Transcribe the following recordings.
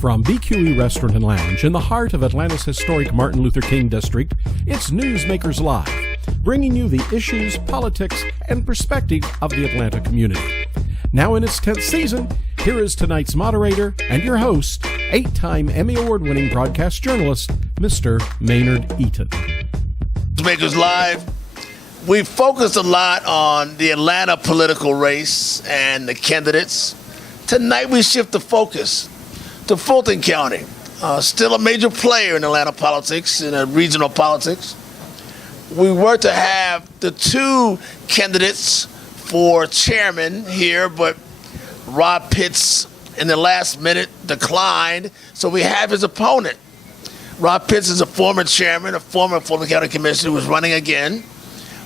From BQE Restaurant and Lounge in the heart of Atlanta's historic Martin Luther King District, it's Newsmakers Live, bringing you the issues, politics, and perspective of the Atlanta community. Now in its 10th season, here is tonight's moderator and your host, 8-time Emmy Award-winning broadcast journalist, Mr. Maynard Eaton. Newsmakers Live. We focused a lot on the Atlanta political race and the candidates. Tonight we shift the focus to Fulton County, still a major player in Atlanta politics, in regional politics. We were to have the two candidates for chairman here, but Rob Pitts in the last minute declined, so we have his opponent. Rob Pitts is a former chairman, a former Fulton County commissioner who is running again.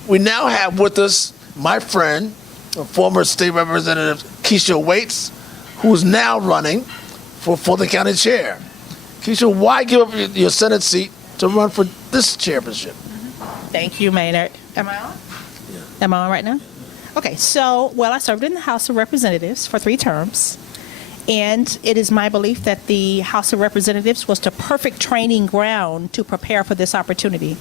We now have with us my friend, former state representative Keisha Waites, who is now running for Fulton County chair. Keisha, why give up your Senate seat to run for this chairmanship? Thank you, Maynard. Am I on? Yeah. Am I on right now? Okay, so, I served in the House of Representatives for 3 terms, and it is my belief that the House of Representatives was the perfect training ground to prepare for this opportunity.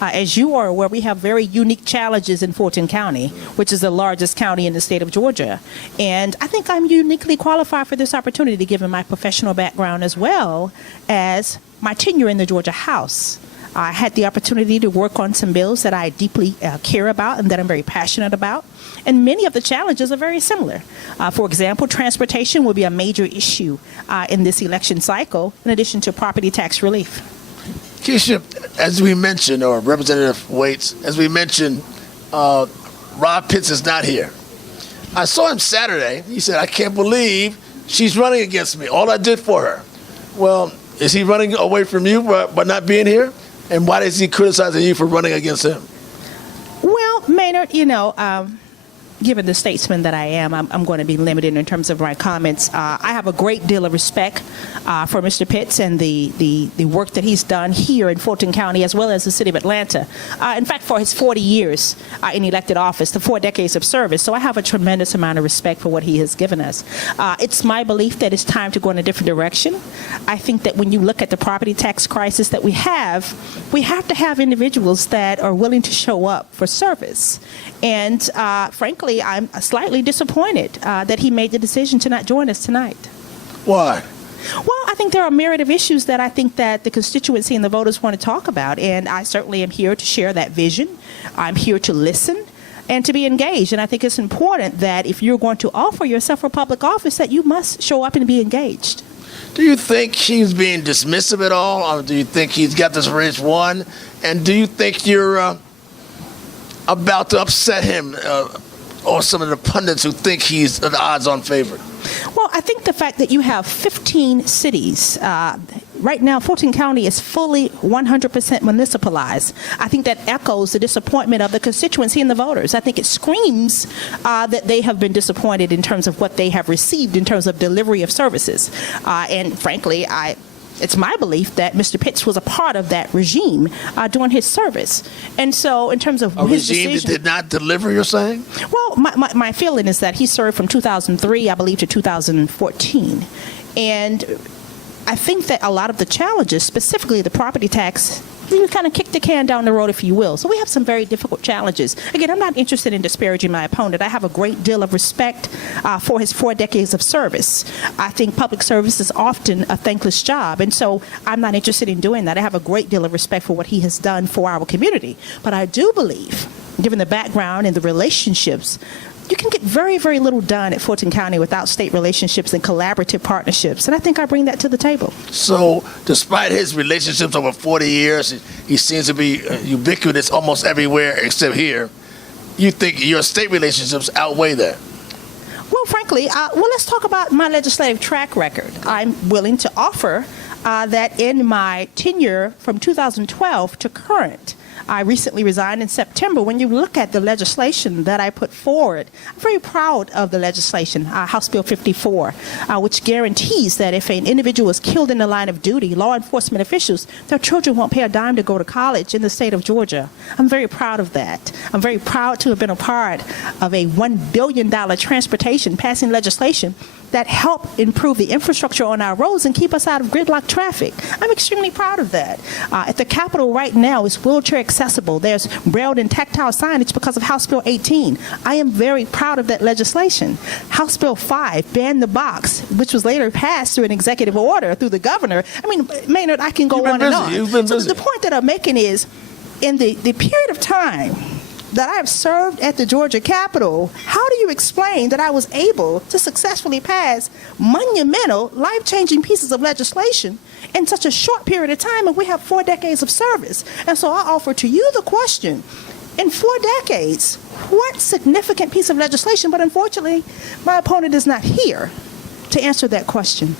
As you are aware, we have very unique challenges in Fulton County, which is the largest county in the state of Georgia. And I think I'm uniquely qualified for this opportunity, given my professional background as well as my tenure in the Georgia House. I had the opportunity to work on some bills that I deeply care about and that I'm very passionate about. And many of the challenges are very similar. For example, transportation will be a major issue in this election cycle, in addition to property tax relief. Keisha, as we mentioned, or Representative Waites, as we mentioned, Rob Pitts is not here. I saw him Saturday. He said, I can't believe she's running against me. All I did for her. Well, is he running away from you by not being here? And why is he criticizing you for running against him? Well, Maynard, given the statesman that I am, I'm going to be limited in terms of my comments. I have a great deal of respect for Mr. Pitts and the work that he's done here in Fulton County as well as the city of Atlanta. In fact, for his 40 years in elected office, the 4 decades of service. So I have a tremendous amount of respect for what he has given us. It's my belief that it's time to go in a different direction. I think that when you look at the property tax crisis that we have to have individuals that are willing to show up for service. And frankly, I'm slightly disappointed that he made the decision to not join us tonight. Why? Well, I think there are a myriad of issues that I think that the constituency and the voters want to talk about, and I certainly am here to share that vision. I'm here to listen and to be engaged, and I think it's important that if you're going to offer yourself for public office, that you must show up and be engaged. Do you think he's being dismissive at all, or do you think he's got this race won? And do you think you're about to upset him or some of the pundits who think he's an odds-on favorite? Well, I think the fact that you have 15 cities, right now Fulton County is fully 100% municipalized. I think that echoes the disappointment of the constituency and the voters. I think it screams that they have been disappointed in terms of what they have received in terms of delivery of services. And frankly, it's my belief that Mr. Pitts was a part of that regime during his service. And so in terms of his regime decision, that did not deliver, you're saying? Well, my feeling is that he served from 2003, I believe, to 2014. And I think that a lot of the challenges, specifically the property tax, you kind of kick the can down the road, if you will. So we have some very difficult challenges. Again, I'm not interested in disparaging my opponent. I have a great deal of respect for his 4 decades of service. I think public service is often a thankless job, and so I'm not interested in doing that. I have a great deal of respect for what he has done for our community. But I do believe, given the background and the relationships, you can get very, very little done at Fulton County without state relationships and collaborative partnerships, and I think I bring that to the table. So, despite his relationships over 40 years, he seems to be ubiquitous almost everywhere except here. You think your state relationships outweigh that? Well, frankly, let's talk about my legislative track record. I'm willing to offer that in my tenure from 2012 to current, I recently resigned in September. When you look at the legislation that I put forward, I'm very proud of the legislation, House Bill 54, which guarantees that if an individual is killed in the line of duty, law enforcement officials, their children won't pay a dime to go to college in the state of Georgia. I'm very proud of that. I'm very proud to have been a part of a $1 billion transportation passing legislation that help improve the infrastructure on our roads and keep us out of gridlock traffic. I'm extremely proud of that. At the Capitol right now, it's wheelchair accessible. There's braille and tactile signage because of House Bill 18. I am very proud of that legislation. House Bill 5 banned the box, which was later passed through an executive order through the governor. I mean, Maynard, I can go on and on. You've been busy. So the point that I'm making is, in the period of time that I have served at the Georgia Capitol, how do you explain that I was able to successfully pass monumental, life-changing pieces of legislation in such a short period of time, and we have 4 decades of service? And so I offer to you the question, in 4 decades, what significant piece of legislation? But unfortunately, my opponent is not here to answer that question.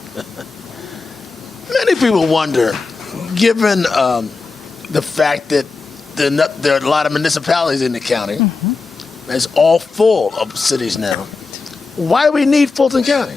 Many people wonder, given the fact that there are a lot of municipalities in the county, it's all full of cities now, why do we need Fulton County?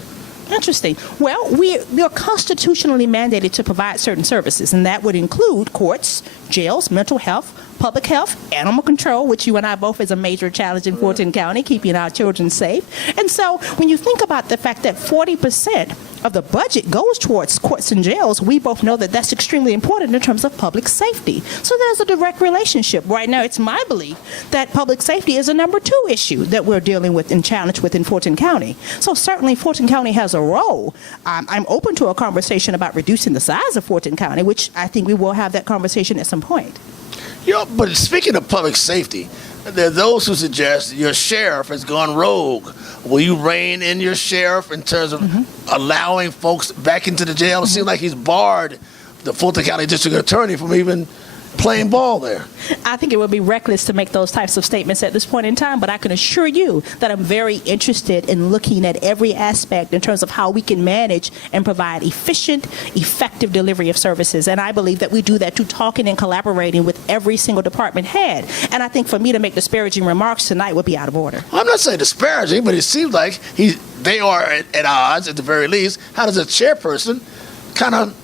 Interesting. Well, we are constitutionally mandated to provide certain services, and that would include courts, jails, mental health, public health, animal control, which you and I both is a major challenge in Fulton County, keeping our children safe. And so when you think about the fact that 40% of the budget goes towards courts and jails, we both know that that's extremely important in terms of public safety. So there's a direct relationship. Right now, it's my belief that public safety is a number 2 issue that we're dealing with and challenged with in Fulton County. So certainly Fulton County has a role. I'm open to a conversation about reducing the size of Fulton County, which I think we will have that conversation at some point. But speaking of public safety, there are those who suggest your sheriff has gone rogue. Will you rein in your sheriff in terms of allowing folks back into the jail? It seems like he's barred the Fulton County District Attorney from even playing ball there. I think it would be reckless to make those types of statements at this point in time, but I can assure you that I'm very interested in looking at every aspect in terms of how we can manage and provide efficient, effective delivery of services. And I believe that we do that through talking and collaborating with every single department head. And I think for me to make disparaging remarks tonight would be out of order. I'm not saying disparaging, but it seems like they are at odds at the very least. How does a chairperson kind of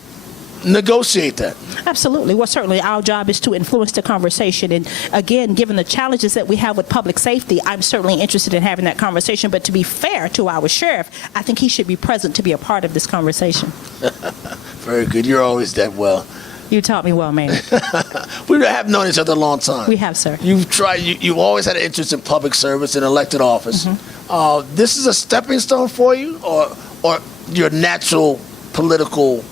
negotiate that? Absolutely. Well, certainly our job is to influence the conversation. And again, given the challenges that we have with public safety, I'm certainly interested in having that conversation. But to be fair to our sheriff, I think he should be present to be a part of this conversation. Very good. You're always that well. You taught me well, Maynard. We have known each other a long time. We have, sir. You've always had an interest in public service and elected office. This is a stepping stone for you, or your natural political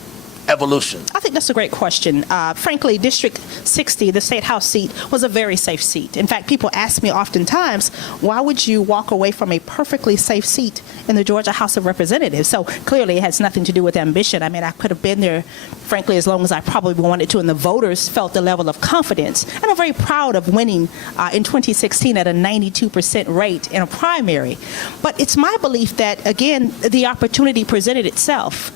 evolution? I think that's a great question. Frankly, District 60, the State House seat, was a very safe seat. In fact, people ask me oftentimes, why would you walk away from a perfectly safe seat in the Georgia House of Representatives? So clearly it has nothing to do with ambition. I mean, I could have been there, frankly, as long as I probably wanted to, and the voters felt the level of confidence. And I'm very proud of winning in 2016 at a 92% rate in a primary. But it's my belief that, again, the opportunity presented itself.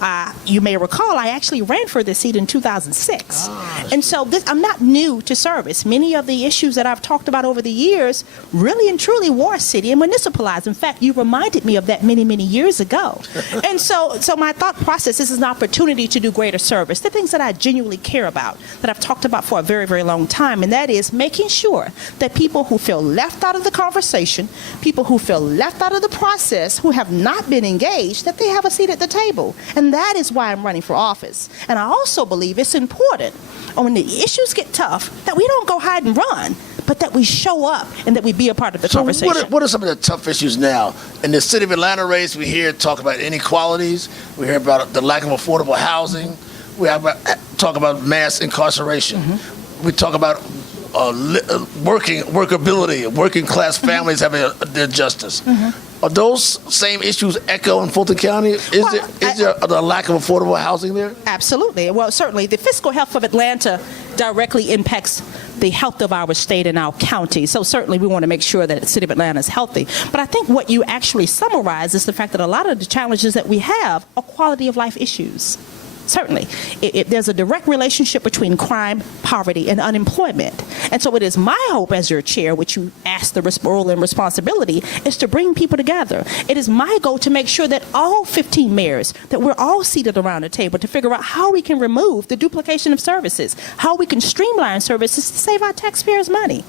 You may recall, I actually ran for this seat in 2006. And so I'm not new to service. Many of the issues that I've talked about over the years really and truly were city and municipalized. In fact, you reminded me of that many, many years ago. And so my thought process is an opportunity to do greater service. The things that I genuinely care about, that I've talked about for a very, very long time, and that is making sure that people who feel left out of the conversation, people who feel left out of the process, who have not been engaged, that they have a seat at the table. And that is why I'm running for office. And I also believe it's important when the issues get tough that we don't go hide and run, but that we show up and that we be a part of the conversation. What are some of the tough issues now? In the City of Atlanta race, we hear talk about inequalities. We hear about the lack of affordable housing. We talk about mass incarceration. We talk about workability, working class families having their justice. Are those same issues echo in Fulton County? Is there a lack of affordable housing there? Absolutely. Well, certainly the fiscal health of Atlanta directly impacts the health of our state and our county. So certainly we want to make sure that the city of Atlanta is healthy. But I think what you actually summarize is the fact that a lot of the challenges that we have are quality of life issues. Certainly. There's a direct relationship between crime, poverty, and unemployment. And so it is my hope as your chair, which you asked the role and responsibility, is to bring people together. It is my goal to make sure that all 15 mayors, that we're all seated around a table to figure out how we can remove the duplication of services, how we can streamline services to save our taxpayers money.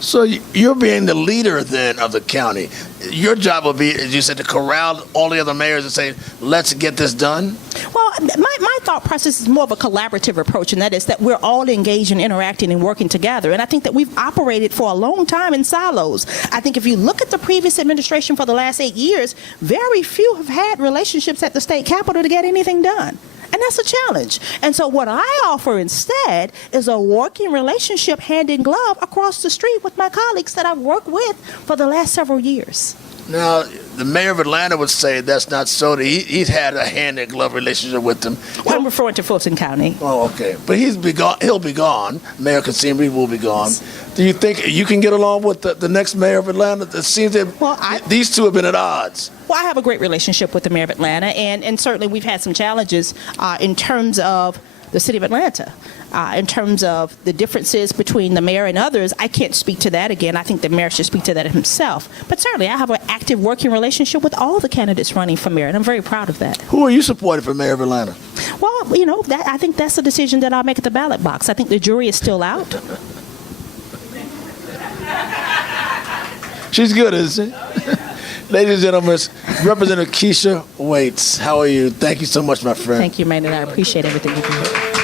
So you're being the leader then of the county. Your job will be, as you said, to corral all the other mayors and say, let's get this done? Well, my thought process is more of a collaborative approach, and that is that we're all engaged in interacting and working together. And I think that we've operated for a long time in silos. I think if you look at the previous administration for the last 8 years, very few have had relationships at the state capitol to get anything done. And that's a challenge. And so what I offer instead is a working relationship hand in glove across the street with my colleagues that I've worked with for the last several years. Now, the mayor of Atlanta would say that's not so. He's had a hand in glove relationship with them. Well, I'm referring to Fulton County. Oh, okay. But he'll be gone. Mayor Kasim Reed will be gone. Do you think you can get along with the next mayor of Atlanta? It seems that these two have been at odds. Well, I have a great relationship with the mayor of Atlanta, and certainly we've had some challenges in terms of the city of Atlanta. In terms of the differences between the mayor and others, I can't speak to that again. I think the mayor should speak to that himself. But certainly I have an active working relationship with all the candidates running for mayor, and I'm very proud of that. Who are you supporting for mayor of Atlanta? Well, I think that's a decision that I'll make at the ballot box. I think the jury is still out. She's good, isn't she? Ladies and gentlemen, Representative Keisha Waites, how are you? Thank you so much, my friend. Thank you, Maynard. I appreciate everything you do.